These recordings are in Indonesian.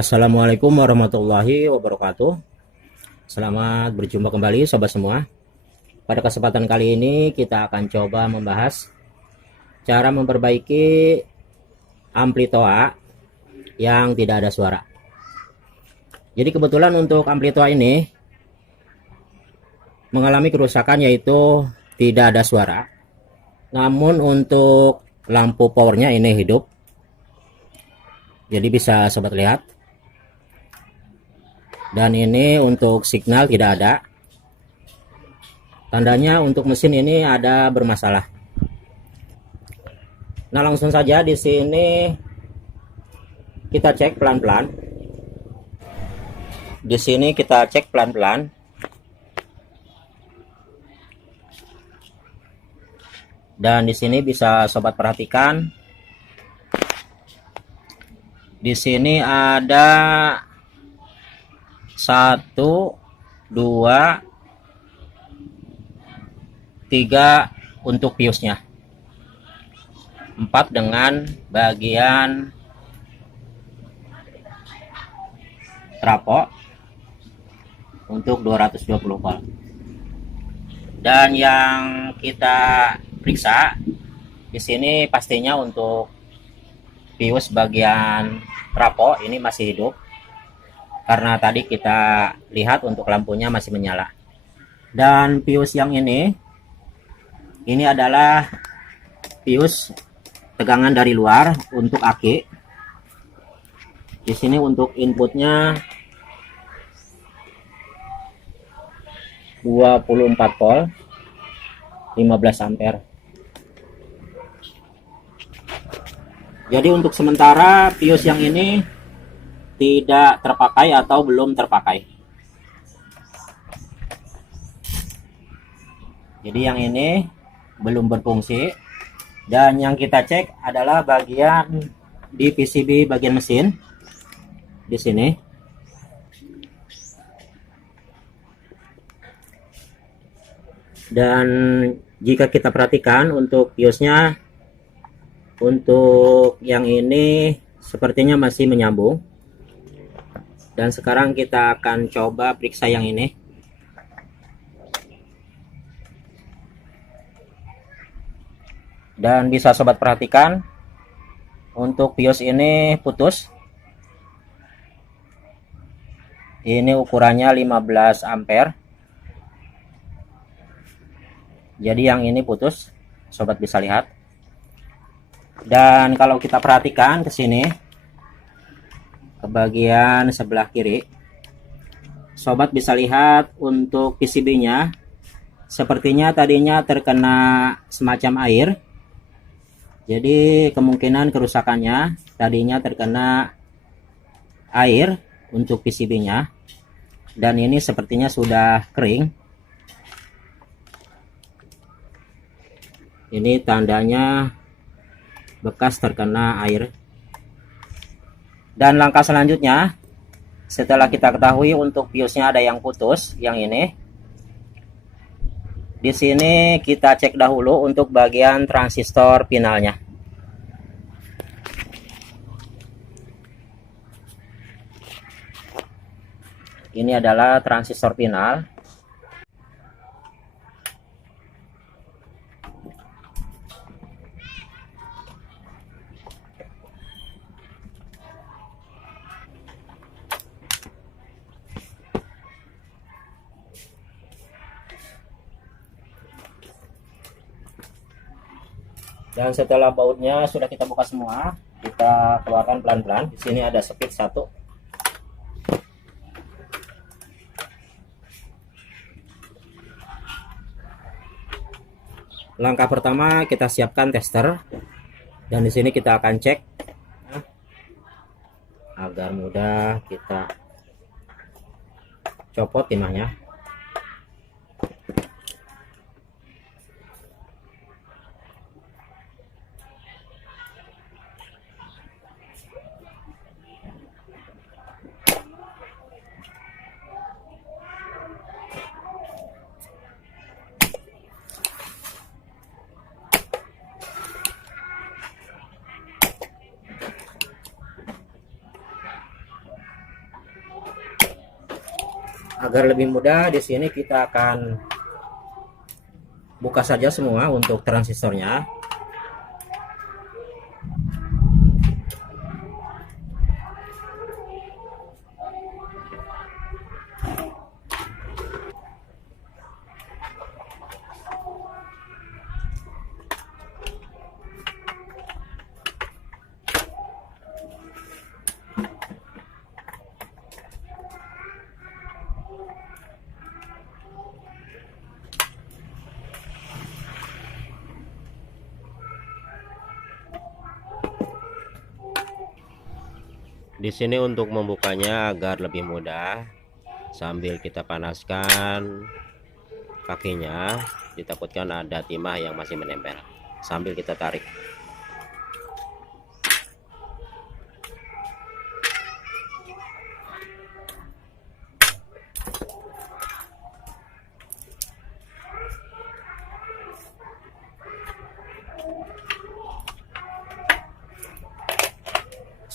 Assalamualaikum warahmatullahi wabarakatuh. Selamat berjumpa kembali sobat semua. Pada kesempatan kali ini kita akan coba membahas cara memperbaiki ampli toa yang tidak ada suara. Jadi kebetulan untuk ampli toa ini mengalami kerusakan, yaitu tidak ada suara. Namun untuk lampu powernya ini hidup. Jadi bisa sobat lihat. Dan ini untuk signal tidak ada. Tandanya untuk mesin ini ada bermasalah. Nah, langsung saja di sini kita cek pelan-pelan. Di sini kita cek pelan-pelan. Dan di sini bisa sobat perhatikan. Di sini ada 1, 2, 3 untuk piusnya, 4 dengan bagian trafo untuk 220 volt. Dan yang kita periksa di sini pastinya untuk pius bagian trafo ini masih hidup, karena tadi kita lihat untuk lampunya masih menyala. Dan pius yang ini adalah pius tegangan dari luar untuk aki. Di sini untuk inputnya 24 volt 15 ampere. Jadi untuk sementara pius yang ini tidak terpakai atau belum terpakai. Jadi yang ini belum berfungsi. Dan yang kita cek adalah bagian di PCB bagian mesin di sini. Dan jika kita perhatikan untuk piusnya, untuk yang ini sepertinya masih menyambung. Dan sekarang kita akan coba periksa yang ini. Dan bisa sobat perhatikan untuk pius ini putus. Ini ukurannya 15 ampere. Jadi yang ini putus, sobat bisa lihat. Dan kalau kita perhatikan ke sini, ke bagian sebelah kiri, sobat bisa lihat untuk PCB-nya sepertinya tadinya terkena semacam air. Jadi kemungkinan kerusakannya tadinya terkena air untuk PCB-nya. Dan ini sepertinya sudah kering. Ini tandanya bekas terkena air. Dan langkah selanjutnya, setelah kita ketahui untuk piusnya ada yang putus, yang ini, di sini kita cek dahulu untuk bagian transistor pinalnya. Ini adalah transistor pinal. Dan setelah bautnya sudah kita buka semua, kita keluarkan pelan-pelan. Di sini ada speed 1. Langkah pertama kita siapkan tester. Dan di sini kita akan cek agar mudah, kita copot timahnya. Agar lebih mudah, di sini kita akan buka saja semua untuk transistornya. Di sini untuk membukanya agar lebih mudah, sambil kita panaskan kakinya, ditakutkan ada timah yang masih menempel. Sambil kita tarik.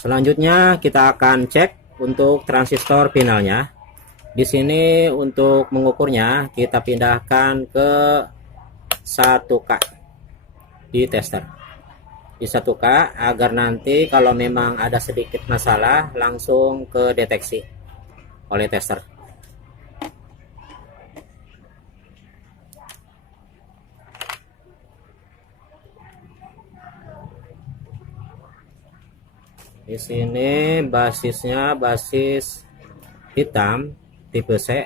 Selanjutnya kita akan cek untuk transistor finalnya. Di sini untuk mengukurnya kita pindahkan ke 1K di tester. Di 1K agar nanti kalau memang ada sedikit masalah langsung ke deteksi oleh tester. Di sini basisnya basis hitam tipe C.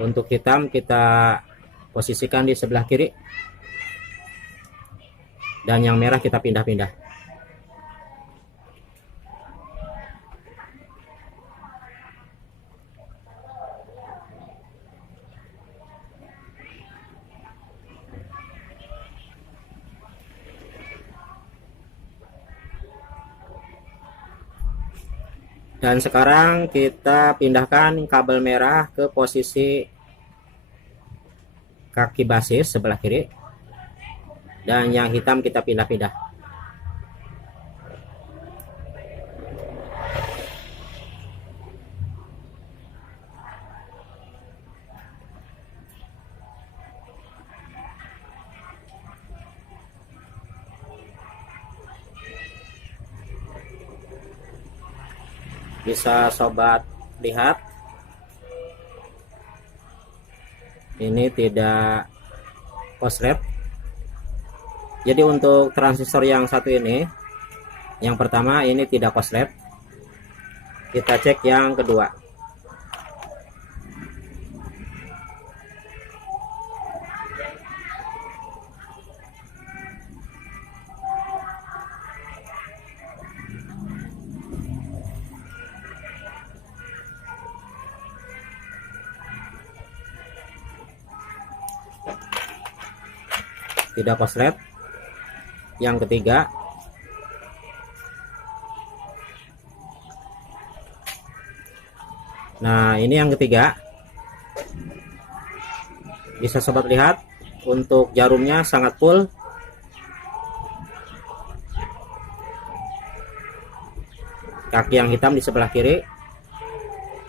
Untuk hitam kita posisikan di sebelah kiri. Dan yang merah kita pindah-pindah. Dan sekarang kita pindahkan kabel merah ke posisi kaki basis sebelah kiri. Dan yang hitam kita pindah-pindah. Bisa sobat lihat, ini tidak korslet. Jadi untuk transistor yang satu ini, yang pertama ini tidak korslet. Kita cek yang kedua. Tidak korslet. Yang ketiga, nah ini yang ketiga, bisa sobat lihat untuk jarumnya sangat full. Kaki yang hitam di sebelah kiri,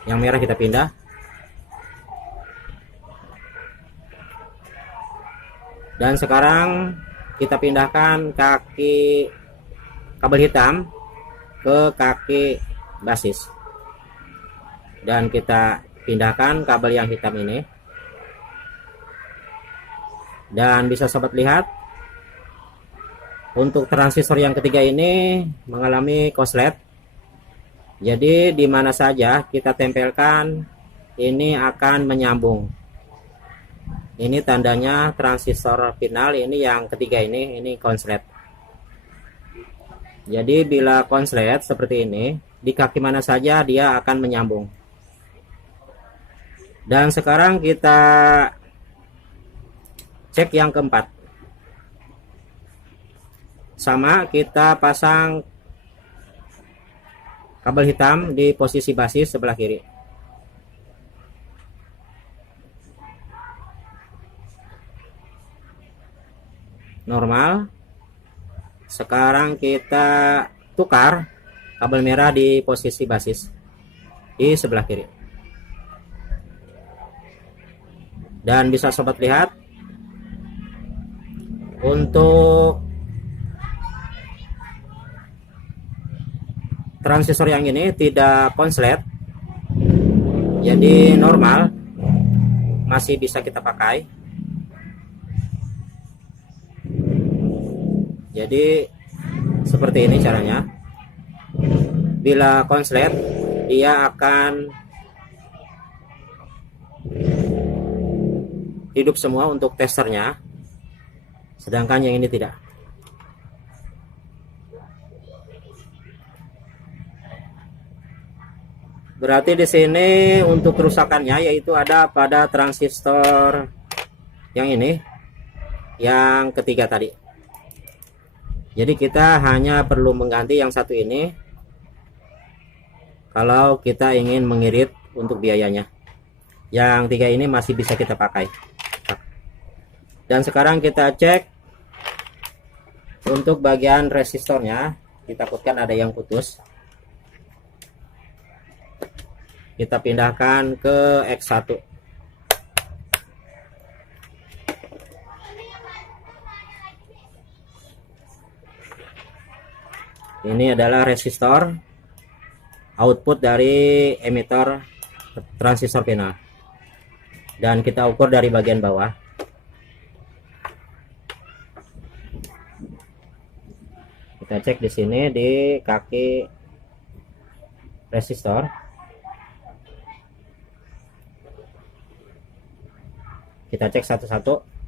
yang merah kita pindah. Dan sekarang kita pindahkan kaki kabel hitam ke kaki basis. Dan kita pindahkan kabel yang hitam ini. Dan bisa sobat lihat, untuk transistor yang ketiga ini mengalami korslet. Jadi di mana saja kita tempelkan ini akan menyambung. Ini tandanya transistor final ini yang ketiga ini konslet. Jadi bila konslet seperti ini, di kaki mana saja dia akan menyambung. Dan sekarang kita cek yang keempat. Sama, kita pasang kabel hitam di posisi basis sebelah kiri. Normal. Sekarang kita tukar kabel merah di posisi basis. di sebelah kiri. Dan bisa sobat lihat, untuk transistor yang ini tidak konslet, jadi normal, masih bisa kita pakai. Jadi seperti ini caranya. Bila konslet, dia akan hidup semua untuk testernya, sedangkan yang ini tidak. Berarti di sini untuk kerusakannya yaitu ada pada transistor yang ini, yang ketiga tadi. Jadi kita hanya perlu mengganti yang satu ini kalau kita ingin mengirit untuk biayanya. Yang tiga ini masih bisa kita pakai. Dan sekarang kita cek untuk bagian resistornya, ditakutkan ada yang putus. Kita pindahkan ke X1. Ini adalah resistor output dari emitter transistor final. Dan kita ukur dari bagian bawah. Kita cek di sini di kaki resistor. Kita cek satu-satu.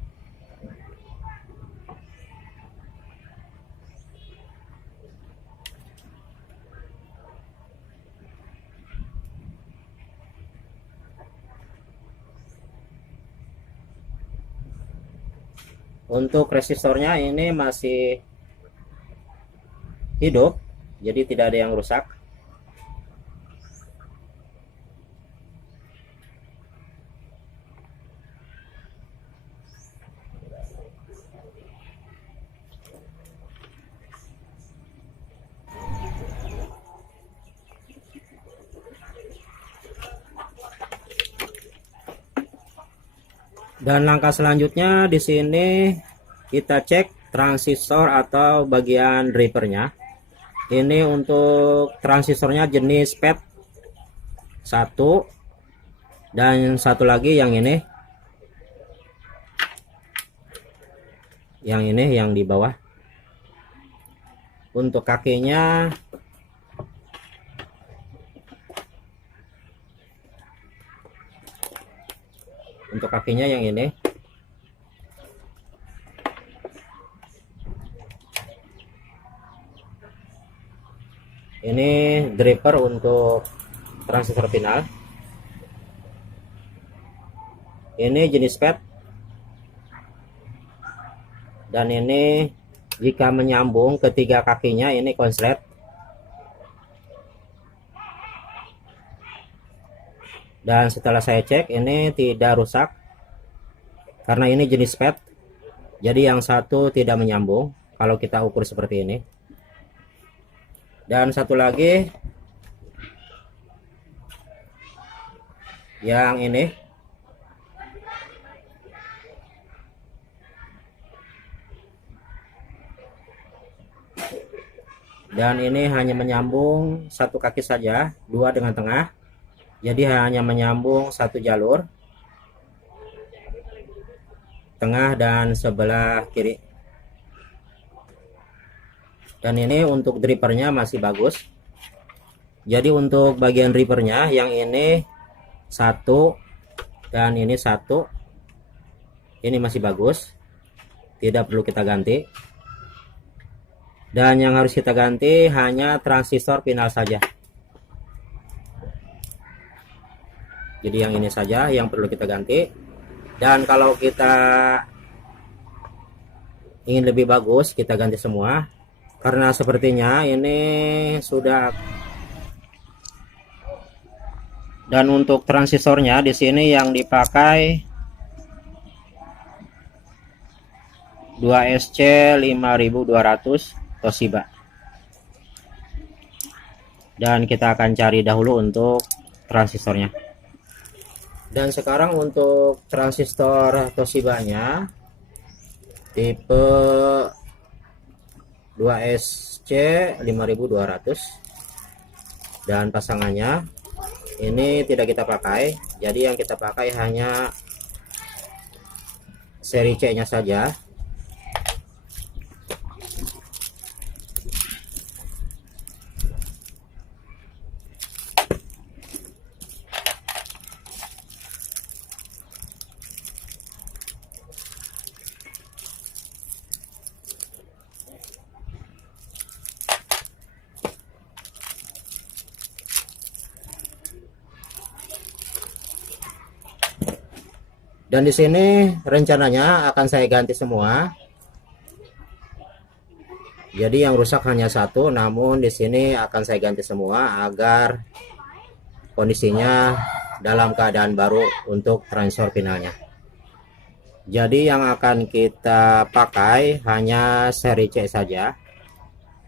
Untuk resistornya ini masih hidup, jadi tidak ada yang rusak. Dan langkah selanjutnya di sini kita cek transistor atau bagian drivernya. Ini untuk transistornya jenis PET 1, dan satu lagi yang ini. Yang ini yang di bawah. Untuk kakinya yang ini. Ini driver untuk transistor final. Ini jenis PET. Dan ini jika menyambung ketiga kakinya ini konslet. Dan setelah saya cek ini tidak rusak. Karena ini jenis PET. Jadi yang satu tidak menyambung kalau kita ukur seperti ini. Dan satu lagi yang ini. Dan ini hanya menyambung satu kaki saja, dua dengan tengah. Jadi hanya menyambung satu jalur, tengah dan sebelah kiri. Dan ini untuk drivernya masih bagus. Jadi untuk bagian drivernya yang ini satu dan ini satu, ini masih bagus, tidak perlu kita ganti. Dan yang harus kita ganti hanya transistor final saja. Jadi yang ini saja yang perlu kita ganti. Dan kalau kita ingin lebih bagus, kita ganti semua. Karena sepertinya ini sudah. Dan untuk transistornya di sini yang dipakai 2SC5200 Toshiba. Dan kita akan cari dahulu untuk transistornya. Dan sekarang untuk transistor Toshiba-nya tipe 2SC 5200 dan pasangannya ini tidak kita pakai, jadi yang kita pakai hanya seri C nya saja. Dan di sini rencananya akan saya ganti semua. Jadi yang rusak hanya satu, namun di sini akan saya ganti semua agar kondisinya dalam keadaan baru untuk transistor finalnya. Jadi yang akan kita pakai hanya seri C saja.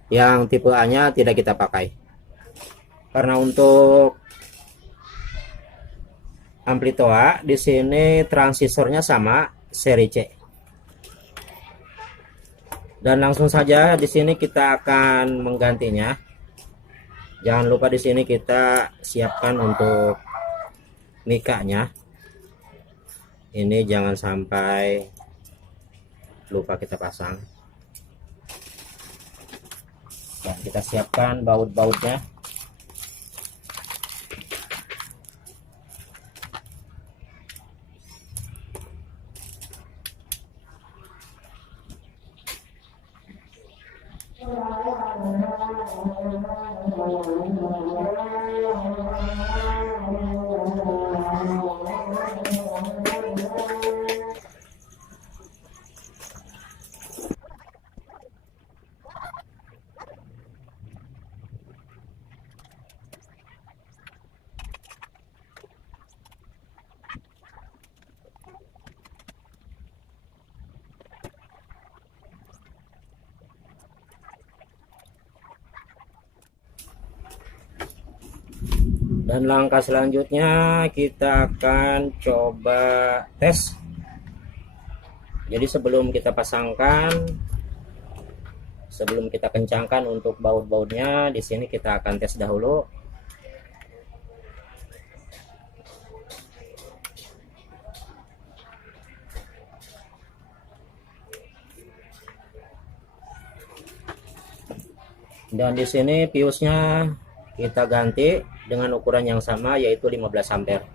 Yang tipe A-nya tidak kita pakai. Karena untuk amplitoa di sini transistornya sama seri C. Dan langsung saja di sini kita akan menggantinya. Jangan lupa di sini kita siapkan untuk mikanya. Ini jangan sampai lupa kita pasang. Dan kita siapkan baut-bautnya. Dan langkah selanjutnya kita akan coba tes. Jadi sebelum kita pasangkan, sebelum kita kencangkan untuk baut-bautnya, di sini kita akan tes dahulu. Dan di sini fuse-nya kita ganti dengan ukuran yang sama, yaitu 15 ampere.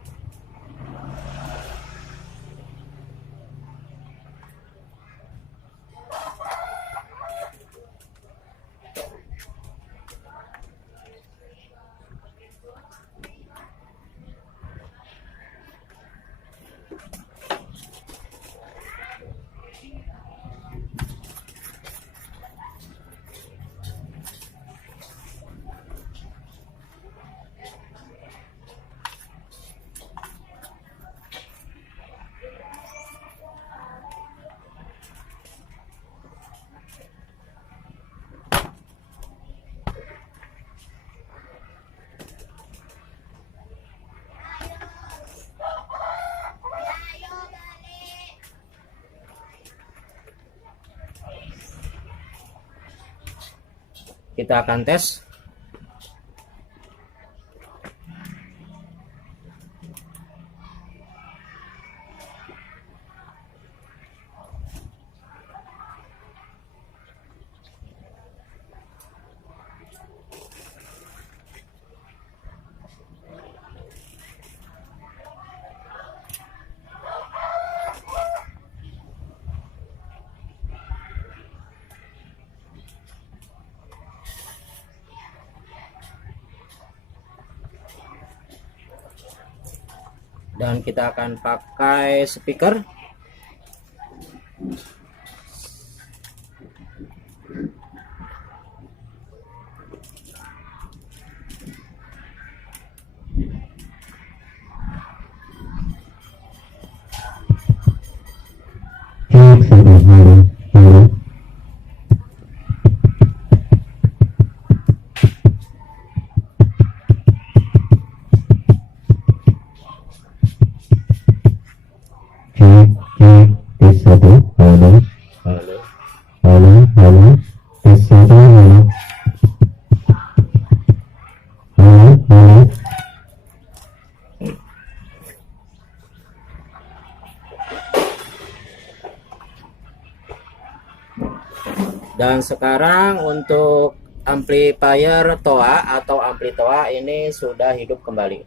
Kita akan tes. Dan kita akan pakai speaker. Dan sekarang untuk amplifier TOA atau ampli TOA ini sudah hidup kembali.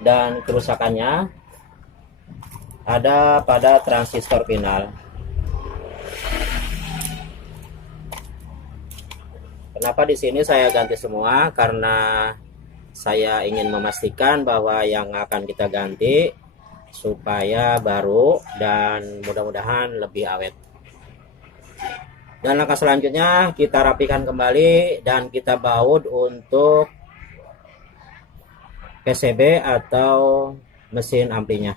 Dan kerusakannya ada pada transistor final. Kenapa di sini saya ganti semua? Karena saya ingin memastikan bahwa yang akan kita ganti supaya baru dan mudah-mudahan lebih awet. Dan langkah selanjutnya kita rapikan kembali dan kita baut untuk PCB atau mesin amplinya.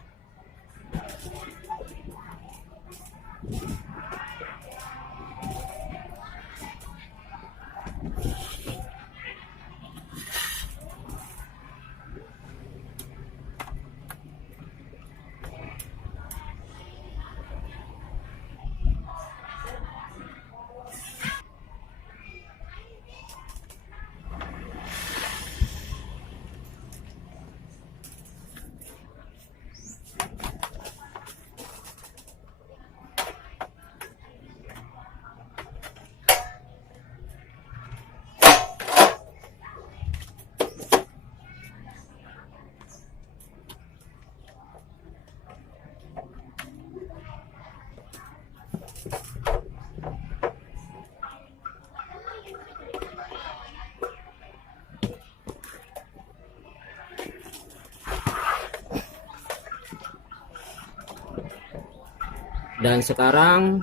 Dan sekarang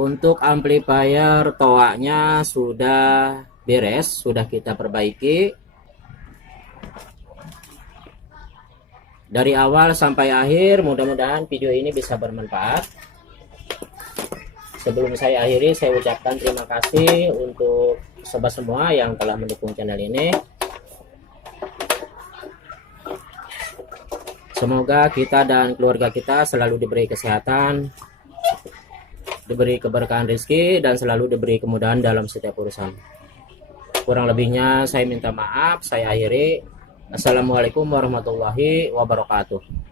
untuk amplifier TOA-nya sudah beres, sudah kita perbaiki. Dari awal sampai akhir, mudah-mudahan video ini bisa bermanfaat. Sebelum saya akhiri, saya ucapkan terima kasih untuk sobat semua yang telah mendukung channel ini. Semoga kita dan keluarga kita selalu diberi kesehatan, diberi keberkahan rezeki, dan selalu diberi kemudahan dalam setiap urusan. Kurang lebihnya saya minta maaf, saya akhiri. Assalamualaikum warahmatullahi wabarakatuh.